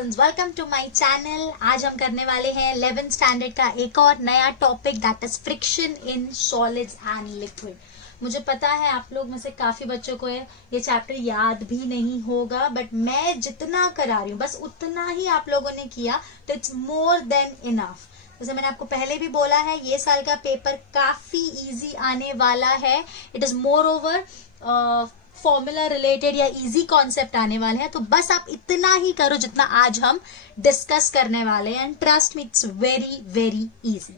Students, welcome to my channel. आज हम करने वाले हैं 11th स्टैंडर्ड का एक और नया topic, that is friction in solids and liquid. मुझे पता है आप लोग में से काफी बच्चों को ये चैप्टर याद भी नहीं होगा, बट मैं जितना करा रही हूँ बस उतना ही आप लोगों ने किया, तो इट्स मोर देन इनफ। जैसे मैंने आपको पहले भी बोला है, ये साल का पेपर काफी इजी आने वाला है। It is more over formula related या इजी कॉन्सेप्ट आने वाले हैं, तो बस आप इतना ही करो जितना आज हम डिस्कस करने वाले हैं, and trust me it's very very easy.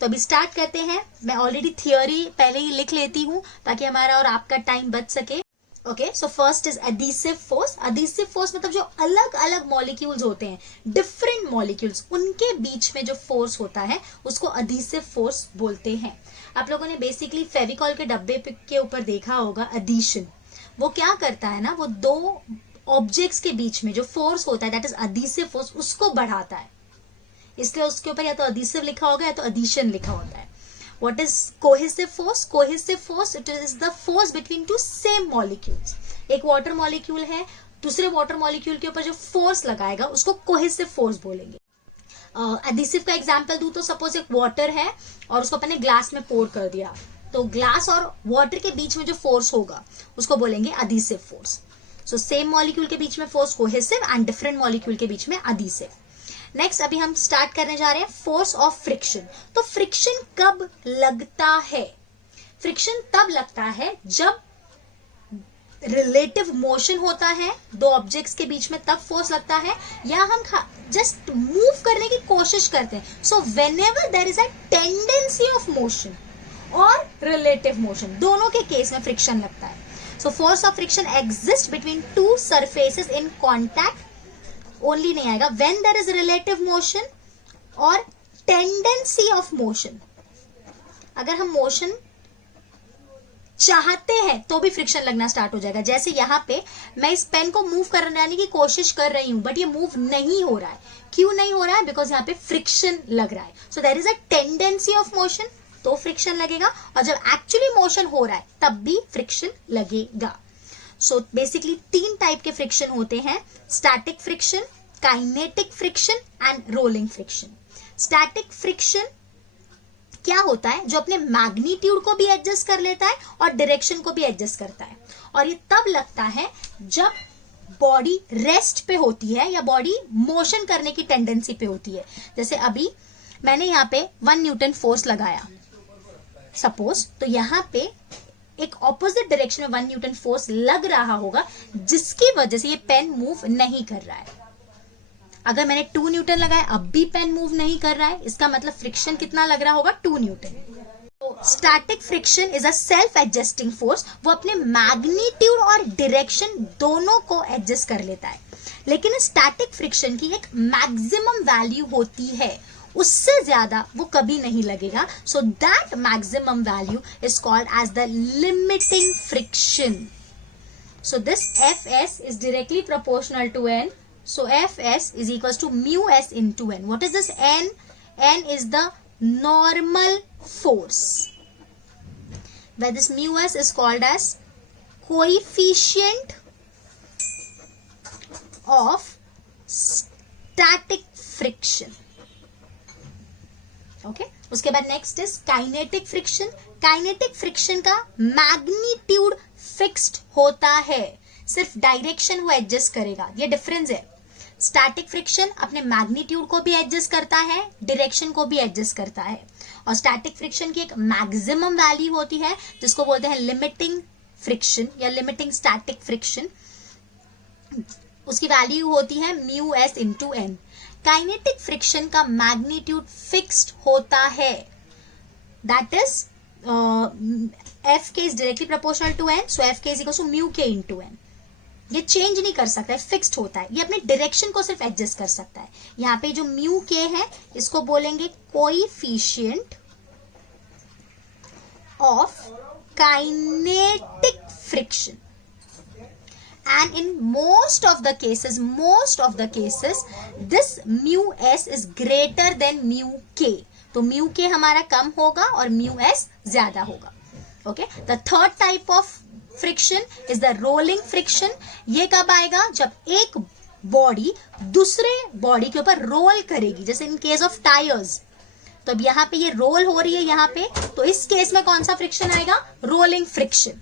तो अभी स्टार्ट करते हैं। मैं ऑलरेडी थियोरी पहले ही लिख लेती हूँ ताकि हमारा और आपका टाइम बच सके। Okay, so first is adhesive force. Adhesive force मतलब जो अलग अलग मॉलिक्यूल्स होते हैं, डिफरेंट मॉलिक्यूल्स, उनके बीच में जो फोर्स होता है उसको एडिसिव फोर्स बोलते हैं। आप लोगों ने बेसिकली फेविकॉल के डब्बे के ऊपर देखा होगा एडिशन। वो क्या करता है ना, वो दो ऑब्जेक्ट्स के बीच में जो फोर्स होता है दैट इज एडिसिव फोर्स, उसको बढ़ाता है। इसलिए उसके ऊपर या तो एडिसिव लिखा होगा या तो एडिशन लिखा होता है। What is cohesive force? Cohesive force, it is the force between two same molecules. एक वाटर मॉलिक्यूल है, दूसरे वाटर मॉलिक्यूल के ऊपर जो फोर्स लगाएगा उसको कोहेसिव फोर्स बोलेंगे। एडिसिव का एग्जांपल दूं तो सपोज एक वाटर है और उसको अपने ग्लास में पोर कर दिया, तो ग्लास और वाटर के बीच में जो फोर्स होगा उसको बोलेंगे adhesive force. So same molecule के बीच में force cohesive and different molecule के बीच में एडिसिव। नेक्स्ट अभी हम स्टार्ट करने जा रहे हैं फोर्स ऑफ फ्रिक्शन। तो फ्रिक्शन कब लगता है? फ्रिक्शन तब लगता है जब रिलेटिव मोशन होता है दो ऑब्जेक्ट्स के बीच में, तब फोर्स लगता है, या हम जस्ट मूव करने की कोशिश करते हैं। So whenever there is a tendency of motion और रिलेटिव मोशन, दोनों के केस में फ्रिक्शन लगता है। So force of friction exist between two surfaces in contact only नहीं आएगा when there is relative motion और टेंडेंसी ऑफ मोशन। अगर हम मोशन चाहते हैं तो भी फ्रिक्शन लगना स्टार्ट हो जाएगा। जैसे यहाँ पे मैं इस पेन को मूव करने की कोशिश कर रही हूं, बट ये मूव नहीं हो रहा है। क्यों नहीं हो रहा है? बिकॉज यहाँ पे फ्रिक्शन लग रहा है। So there is a tendency of motion, तो फ्रिक्शन लगेगा, और जब एक्चुअली मोशन हो रहा है तब भी फ्रिक्शन लगेगा। सो बेसिकली तीन टाइप के फ्रिक्शन होते हैं, static friction, kinetic friction and rolling friction. Static friction क्या होता है? जो अपने मैग्नीट्यूड को भी एडजस्ट कर लेता है और डायरेक्शन को भी एडजस्ट करता है, और ये तब लगता है जब बॉडी रेस्ट पे होती है या बॉडी मोशन करने की टेंडेंसी पे होती है। जैसे अभी मैंने यहाँ पे 1 न्यूटन फोर्स लगाया सपोज, तो यहाँ पे एक ऑपोजिट डायरेक्शन में 1 न्यूटन फोर्स लग रहा होगा, जिसकी वजह से ये पेन मूव नहीं कर रहा है। अगर मैंने 2 न्यूटन लगाया अब भी पेन मूव नहीं कर रहा है, इसका मतलब फ्रिक्शन कितना लग रहा होगा? 2 न्यूटन। तो static friction is a self adjusting force. वो अपने मैग्नीट्यूड और डायरेक्शन दोनों को एडजस्ट कर लेता है, लेकिन स्टैटिक फ्रिक्शन की एक मैक्सिमम वैल्यू होती है, उससे ज्यादा वो कभी नहीं लगेगा। So that maximum value is called as the limiting friction. So this Fs is directly proportional to n. So Fs is equals to mu s into n. What is this n? N is the normal force, where this mu s is called as coefficient of static friction. Okay, उसके बाद next is kinetic friction. Kinetic friction का magnitude fixed होता है, सिर्फ direction वो adjust करेगा। ये difference है। स्टैटिक फ्रिक्शन अपने मैग्नीट्यूड को भी एडजस्ट करता है, डायरेक्शन को भी एडजस्ट करता है, और स्टैटिक फ्रिक्शन की एक मैक्सिमम वैल्यू होती है जिसको बोलते हैं लिमिटिंग फ्रिक्शन या लिमिटिंग स्टैटिक फ्रिक्शन। उसकी वैल्यू होती है mu S into N. Kinetic friction का मैग्नीट्यूड फिक्स्ड होता है, that is F K is directly proportional to N, so F K is equal to mu K into N. ये change नहीं कर सकता है, फिक्स्ड होता है। ये अपने डायरेक्शन को सिर्फ एडजस्ट कर सकता है। यहाँ पे जो म्यू के है इसको बोलेंगे coefficient of kinetic friction. And in most of the cases, this mu s is greater than mu k. तो mu k हमारा कम होगा और mu s ज्यादा होगा। Okay? The third type of friction is the rolling friction. ये कब आएगा? जब एक बॉडी दूसरे बॉडी के ऊपर रोल करेगी, जैसे इन केस ऑफ टायर्स। तो अब यहाँ पे ये रोल हो रही है यहाँ पे, तो इस केस में कौन सा फ्रिक्शन आएगा? Rolling friction.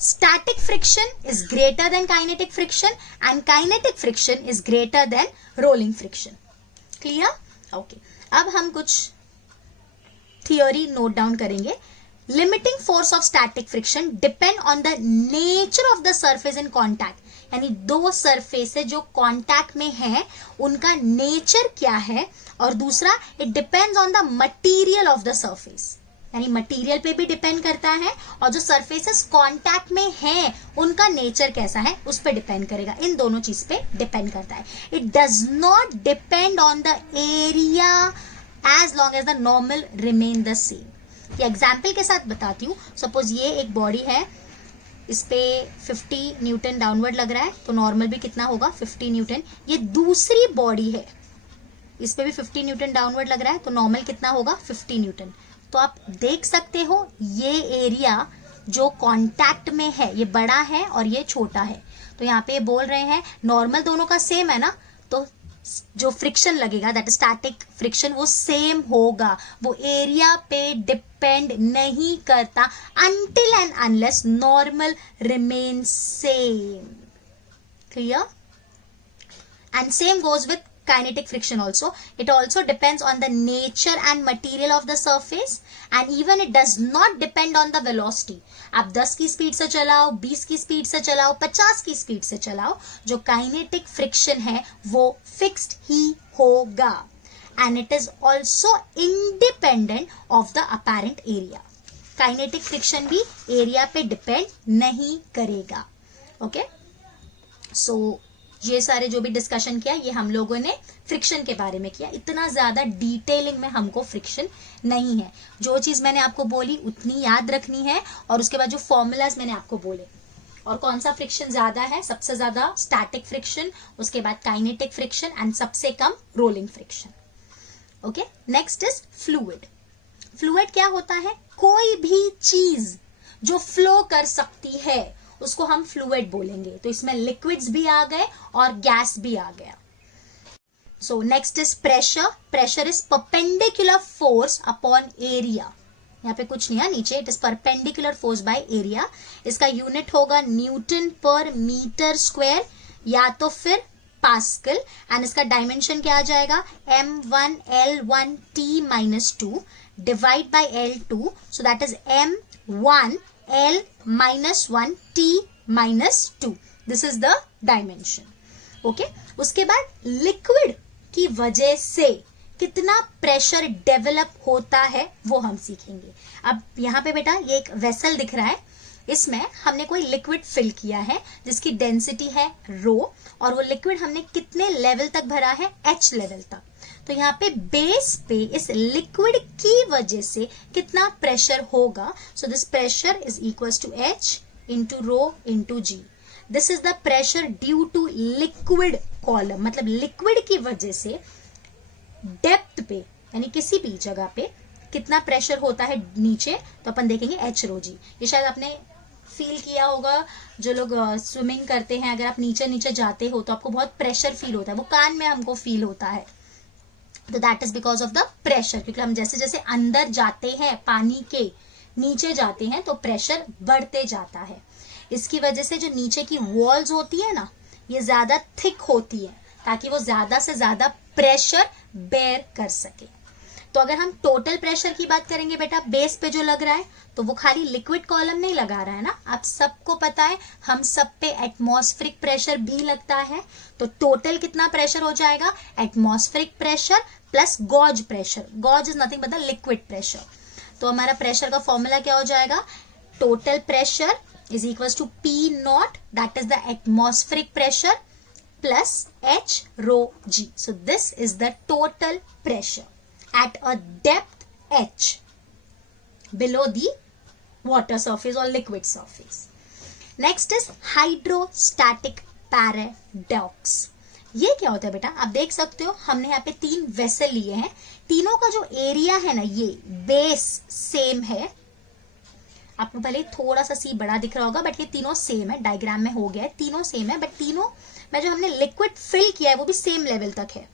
Static friction is greater than kinetic friction and kinetic friction is greater than rolling friction. Clear? Okay, अब हम कुछ थियोरी नोट डाउन करेंगे। Limiting force of static friction depend on the nature of the surface in contact, यानी दो surface जो contact में है उनका नेचर क्या है, और दूसरा it depends on the material of the surface, यानी मटेरियल पे भी डिपेंड करता है, और जो सरफेसेस कांटेक्ट में है उनका नेचर कैसा है उस पे डिपेंड करेगा। इन दोनों चीज पे डिपेंड करता है। It does not depend on the area as long as the normal remain the same. ये एग्जाम्पल के साथ बताती हूँ। सपोज ये एक बॉडी है, इस पे 50 न्यूटन डाउनवर्ड लग रहा है, तो नॉर्मल भी कितना होगा? 50 न्यूटन। ये दूसरी बॉडी है, इस पे भी 50 न्यूटन डाउनवर्ड लग रहा है, तो नॉर्मल कितना होगा? 50 न्यूटन। तो आप देख सकते हो ये एरिया जो कांटेक्ट में है ये बड़ा है और ये छोटा है। तो यहाँ पे बोल रहे हैं नॉर्मल दोनों का सेम है ना, तो जो फ्रिक्शन लगेगा दैट स्टैटिक फ्रिक्शन वो सेम होगा, वो एरिया पे डिपेंड नहीं करता until and unless normal remains same. Clear? And same goes with kinetic friction also. It also depends on the nature and material of the surface, and even it does not depend on the velocity. आप 10 की speed से चलाओ, 20 की speed से चलाओ, 50 की speed से चलाओ, जो काइनेटिक फ्रिक्शन है वो फिक्स्ड ही होगा, and it is also independent of the apparent area. Kinetic friction भी एरिया पे डिपेंड नहीं करेगा। ओके, सो ये सारे जो भी डिस्कशन किया ये हम लोगों ने फ्रिक्शन के बारे में किया। इतना ज्यादा डिटेलिंग में हमको फ्रिक्शन नहीं है। जो चीज मैंने आपको बोली उतनी याद रखनी है, और उसके बाद जो फॉर्मूलाज मैंने आपको बोले, और कौन सा फ्रिक्शन ज्यादा है, सबसे ज्यादा स्टैटिक फ्रिक्शन, उसके बाद काइनेटिक फ्रिक्शन, एंड सबसे कम rolling friction. Okay, next is fluid. Fluid क्या होता है? कोई भी चीज जो फ्लो कर सकती है उसको हम फ्लूइड बोलेंगे। तो इसमें लिक्विड्स भी आ गए और गैस भी आ गया। So next is pressure. Pressure is perpendicular force upon area. यहाँ पे कुछ नहीं है नीचे, it is perpendicular force by area. इसका यूनिट होगा न्यूटन पर मीटर स्क्वायर या तो फिर पास्कल, एंड इसका डायमेंशन क्या आ जाएगा? m1 l1 t minus 2 divide by l2, so that is m1 l minus 1 t minus 2. This is the dimension. Okay? उसके बाद लिक्विड की वजह से कितना प्रेशर डेवलप होता है वो हम सीखेंगे। अब यहाँ पे बेटा ये एक वेसल दिख रहा है, इसमें हमने कोई लिक्विड फिल किया है जिसकी डेंसिटी है रो, और वो लिक्विड हमने कितने लेवल तक भरा है? h लेवल तक। तो यहाँ पे बेस पे इस लिक्विड की वजह से कितना प्रेशर होगा? So this pressure is equal to h into rho into g. This is the pressure due to liquid column, मतलब लिक्विड की वजह से डेप्थ पे यानी किसी भी जगह पे कितना प्रेशर होता है नीचे, तो अपन देखेंगे h रो g. ये शायद आपने फील किया होगा, जो लोग स्विमिंग करते हैं, अगर आप नीचे नीचे जाते हो तो आपको बहुत प्रेशर फील होता है, वो कान में हमको फील होता है। तो that is because of the pressure, क्योंकि हम जैसे जैसे अंदर जाते हैं, पानी के नीचे जाते हैं, तो प्रेशर बढ़ते जाता है। इसकी वजह से जो नीचे की वॉल्स होती है ना, ये ज्यादा थिक होती है ताकि वो ज्यादा से ज्यादा प्रेशर बेयर कर सके। तो अगर हम टोटल प्रेशर की बात करेंगे बेटा, बेस पे जो लग रहा है, तो वो खाली लिक्विड कॉलम नहीं लगा रहा है ना, आप सबको पता है हम सब पे एटमॉस्फेरिक प्रेशर भी लगता है। तो टोटल कितना प्रेशर हो जाएगा? Atmospheric pressure plus gauge pressure. Gauge is nothing but the liquid pressure. तो हमारा प्रेशर का फॉर्मूला क्या हो जाएगा? Total pressure is equal to P naught, that is the atmospheric pressure, plus h rho g. So this is the total pressure at a depth h below the water surface or liquid surface. Next is hydrostatic paradox. ये क्या होता है बेटा? आप देख सकते हो हमने यहाँ पे 3 वेसल लिए हैं, तीनों का जो एरिया है ना, ये बेस सेम है, आपको भले ही थोड़ा सा सी बड़ा दिख रहा होगा, बट ये तीनों सेम है, डायग्राम में हो गया है, तीनों सेम है, बट तीनों में जो हमने लिक्विड फिल किया है वो भी सेम लेवल तक है।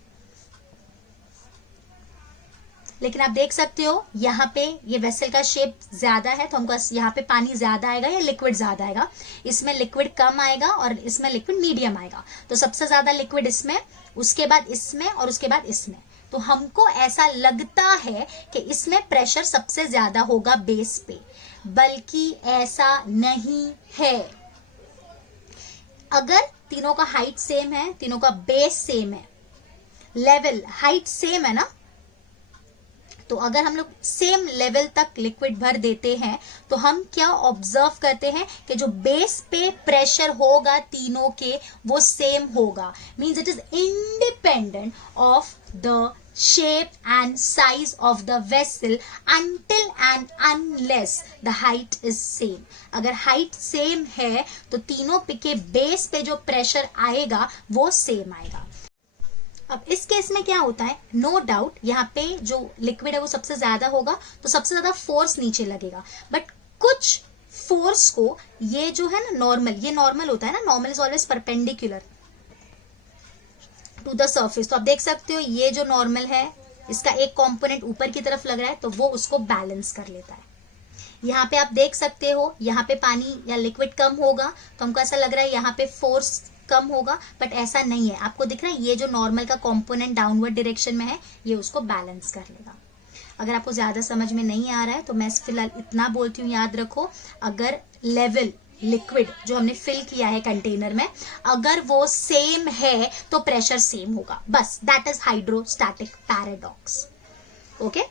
लेकिन आप देख सकते हो यहाँ पे ये वेसल का शेप ज्यादा है, तो हमको यहाँ पे पानी ज्यादा आएगा या लिक्विड ज्यादा आएगा, इसमें लिक्विड कम आएगा और इसमें लिक्विड मीडियम आएगा। तो सबसे ज्यादा लिक्विड इसमें, उसके बाद इसमें और उसके बाद इसमें। तो हमको ऐसा लगता है कि इसमें प्रेशर सबसे ज्यादा होगा बेस पे, बल्कि ऐसा नहीं है। अगर तीनों का हाइट सेम है, तीनों का बेस सेम है, लेवल हाइट सेम है ना, तो अगर हम लोग सेम लेवल तक लिक्विड भर देते हैं तो हम क्या ऑब्जर्व करते हैं कि जो बेस पे प्रेशर होगा तीनों के वो सेम होगा। Means it is independent of the shape and size of the vessel until and unless the height is same। अगर height same है तो तीनों के बेस पे जो प्रेशर आएगा वो सेम आएगा। अब इस केस में क्या होता है, नो डाउट यहाँ पे जो लिक्विड है वो सबसे ज्यादा होगा, तो सबसे ज्यादा फोर्स नीचे लगेगा। बट कुछ फोर्स को ये जो है ना नॉर्मल, ये नॉर्मल होता है ना, normal is always perpendicular to the surface. तो आप देख सकते हो ये जो नॉर्मल है इसका एक कंपोनेंट ऊपर की तरफ लग रहा है तो वो उसको बैलेंस कर लेता है। यहाँ पे आप देख सकते हो यहाँ पे पानी या लिक्विड कम होगा तो हमको ऐसा लग रहा है यहाँ पे फोर्स कम होगा, बट ऐसा नहीं है। आपको दिख रहा है ये जो नॉर्मल का कंपोनेंट डाउनवर्ड डायरेक्शन में है ये उसको बैलेंस कर लेगा। अगर आपको ज्यादा समझ में नहीं आ रहा है तो मैं फिलहाल इतना बोलती हूँ, याद रखो अगर लेवल लिक्विड जो हमने फिल किया है कंटेनर में अगर वो सेम है तो प्रेशर सेम होगा, बस। That is hydrostatic paradox. Okay,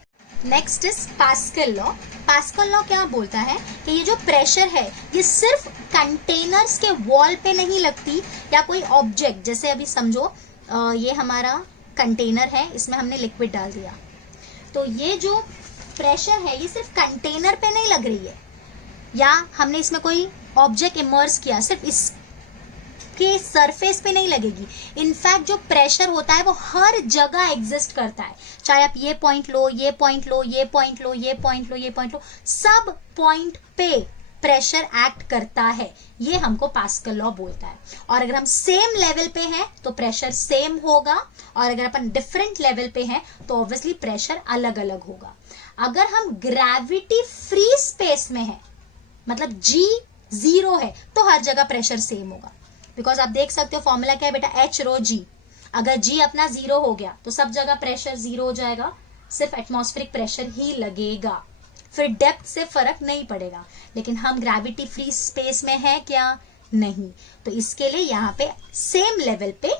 next is pascal law. Pascal law क्या बोलता है कि ये जो प्रेशर है ये सिर्फ कंटेनर्स के वॉल पे नहीं लगती या कोई ऑब्जेक्ट, जैसे अभी समझो ये हमारा कंटेनर है, इसमें हमने लिक्विड डाल दिया, तो ये जो प्रेशर है ये सिर्फ कंटेनर पे नहीं लग रही है या हमने इसमें कोई ऑब्जेक्ट इमर्स किया सिर्फ इसके सरफेस पे नहीं लगेगी। इनफैक्ट जो प्रेशर होता है वो हर जगह एग्जिस्ट करता है, चाहे आप ये पॉइंट लो, ये पॉइंट लो, ये पॉइंट लो, ये पॉइंट लो, ये पॉइंट लो, सब पॉइंट पे प्रेशर एक्ट करता है। ये हमको पास्कल लॉ बोलता है। और अगर हम सेम लेवल पे हैं तो प्रेशर सेम होगा, और अगर अपन डिफरेंट लेवल पे हैं तो ऑब्वियसली प्रेशर अलग अलग होगा। अगर हम ग्रेविटी फ्री स्पेस में है, मतलब G 0 है, तो हर जगह प्रेशर सेम होगा। बिकॉज आप देख सकते हो फॉर्मूला क्या है बेटा, H रो G। अगर G अपना 0 हो गया तो सब जगह प्रेशर 0 हो जाएगा, सिर्फ एटमॉस्फेरिक प्रेशर ही लगेगा, फिर डेप्थ से फर्क नहीं पड़ेगा। लेकिन हम ग्रेविटी फ्री स्पेस में है क्या, नहीं, तो इसके लिए यहाँ पे सेम लेवल पे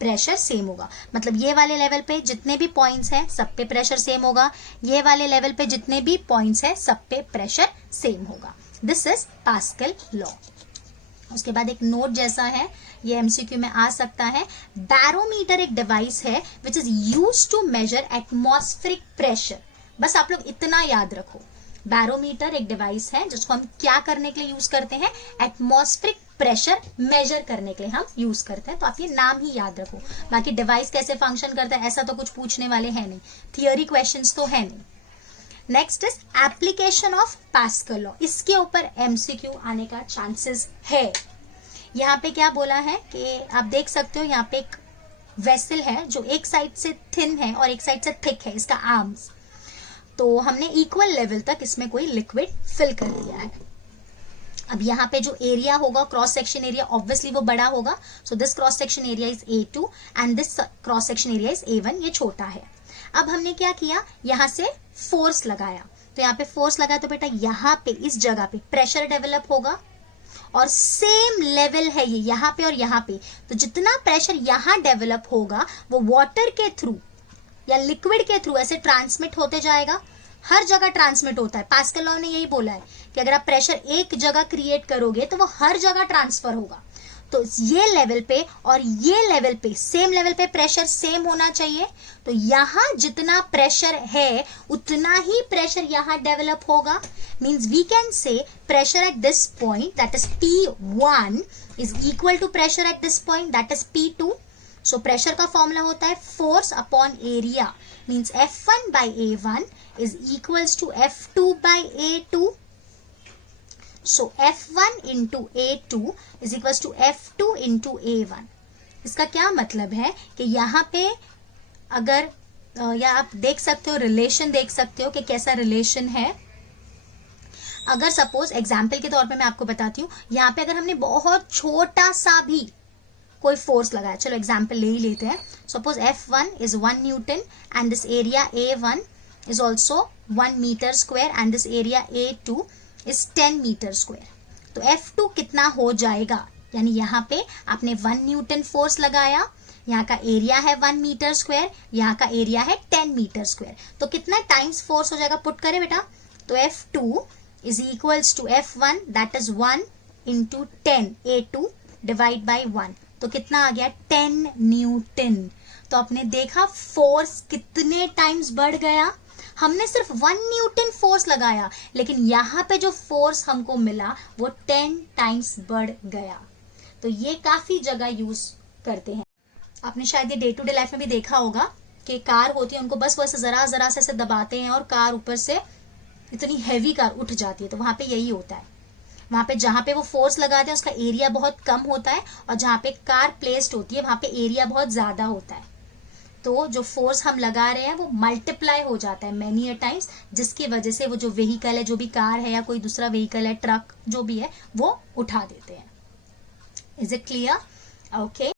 प्रेशर सेम होगा। मतलब ये वाले लेवल पे जितने भी पॉइंट्स हैं सब पे प्रेशर सेम होगा, ये वाले लेवल पे जितने भी पॉइंट्स हैं सब पे प्रेशर सेम होगा। This is pascal law. उसके बाद एक नोट जैसा है, ये एमसीक्यू में आ सकता है। बैरोमीटर एक डिवाइस है which is used to measure atmospheric pressure. बस आप लोग इतना याद रखो, बैरोमीटर एक डिवाइस है जिसको हम क्या करने के लिए यूज करते हैं, एटमॉस्फेरिक प्रेशर मेजर करने के लिए हम यूज करते हैं। तो आप ये नाम ही याद रखो, बाकी डिवाइस कैसे फंक्शन करता है ऐसा तो कुछ पूछने वाले हैं नहीं, थियोरी क्वेश्चंस तो है नहीं। Next is application of pascal law. इसके ऊपर एमसीक्यू आने का चांसेस है। यहाँ पे क्या बोला है कि आप देख सकते हो यहाँ पे एक वेसल है जो एक साइड से थिन है और एक साइड से थिक है, इसका आर्म्स। तो हमने इक्वल लेवल तक इसमें कोई लिक्विड फिल कर दिया है। अब यहाँ पे जो एरिया होगा, क्रॉस सेक्शन एरिया, ऑब्वियसली वो बड़ा होगा। So this cross section area is A2 and this cross section area is A1। ये छोटा है। अब हमने क्या किया, यहाँ से फोर्स लगाया, तो यहाँ पे फोर्स लगाया तो बेटा यहाँ पे इस जगह पे प्रेशर डेवलप होगा, और सेम लेवल है ये यहाँ पे और यहाँ पे। तो जितना प्रेशर यहाँ डेवलप होगा वो वाटर के थ्रू या लिक्विड के थ्रू ऐसे ट्रांसमिट होते जाएगा, हर जगह ट्रांसमिट होता है। पास्कल लॉ ने यही बोला है कि अगर आप प्रेशर एक जगह क्रिएट करोगे तो वो हर जगह ट्रांसफर होगा। तो ये लेवल पे और ये लेवल पे, सेम लेवल पे प्रेशर सेम होना चाहिए। तो यहाँ जितना प्रेशर है उतना ही प्रेशर यहाँ डेवलप होगा। Means we can say pressure at this point that is P1 is equal to pressure at this point that is P2। So pressure का फॉर्मूला होता है force upon area, means F1 by A1 is equals to F2 by A2। So F1 into A2 is equal to F2 into A1। इसका क्या मतलब है कि यहाँ पे अगर या आप देख सकते हो, रिलेशन देख सकते हो कि कैसा रिलेशन है। अगर सपोज एग्जाम्पल के तौर पे मैं आपको बताती हूँ, यहाँ पे अगर हमने बहुत छोटा सा भी कोई फोर्स लगाया, चलो एग्जाम्पल ले ही लेते हैं। Suppose F1 is 1 Newton and this area A1 is also 1 meter square and this area A2 is 10 meter square। तो F2 कितना हो जाएगा, यानी यहाँ पे आपने 1 न्यूटन फोर्स लगाया, यहाँ का एरिया है 1 मीटर स्क्वायर, यहाँ का एरिया है 10 मीटर स्क्वायर, तो कितना टाइम्स फोर्स हो जाएगा, पुट करें बेटा। तो F2 is equals to F1 that is 1 into 10 A2 divide by 1, तो कितना आ गया 10 न्यूटन। तो आपने देखा फोर्स कितने टाइम्स बढ़ गया। हमने सिर्फ 1 न्यूटन फोर्स लगाया, लेकिन यहाँ पे जो फोर्स हमको मिला वो 10 टाइम्स बढ़ गया। तो ये काफी जगह यूज करते हैं। आपने शायद ये डे टू डे लाइफ में भी देखा होगा कि कार होती है, उनको बस वैसे जरा जरा से ऐसे दबाते हैं और कार ऊपर से इतनी हैवी कार उठ जाती है। तो वहां पे यही होता है, वहां पे जहां पे वो फोर्स लगाते हैं उसका एरिया बहुत कम होता है, और जहां पे कार प्लेस्ड होती है वहां पे एरिया बहुत ज्यादा होता है। तो जो फोर्स हम लगा रहे हैं वो मल्टीप्लाई हो जाता है मैनी अ टाइम्स, जिसकी वजह से वो जो व्हीकल है, जो भी कार है या कोई दूसरा व्हीकल है, ट्रक जो भी है, वो उठा देते हैं। Is it clear? Okay,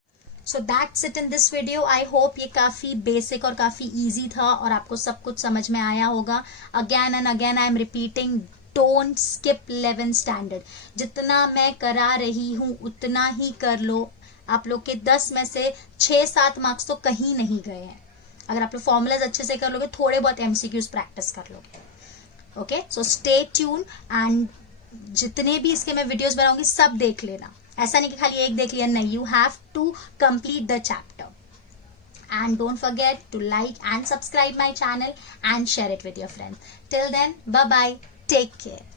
so that's it in this video. I hope ये काफी बेसिक और काफी इजी था और आपको सब कुछ समझ में आया होगा। Again and again I am repeating, don't skip 11th standard. जितना मैं करा रही हूं उतना ही कर लो। आप लोग के 10 में से 6-7 मार्क्स तो कहीं नहीं गए हैं अगर आप लोग फॉर्मूलाज अच्छे से कर लोगे, थोड़े बहुत MCQs प्रैक्टिस कर लोगे। Okay, so stay tune and जितने भी इसके मैं वीडियोस बनाऊंगी सब देख लेना। ऐसा नहीं कि खाली एक देख लिया, नहीं, you have to complete the chapter. And don't forget to like and subscribe my channel and share it with your friends. Till then, bye bye, take care.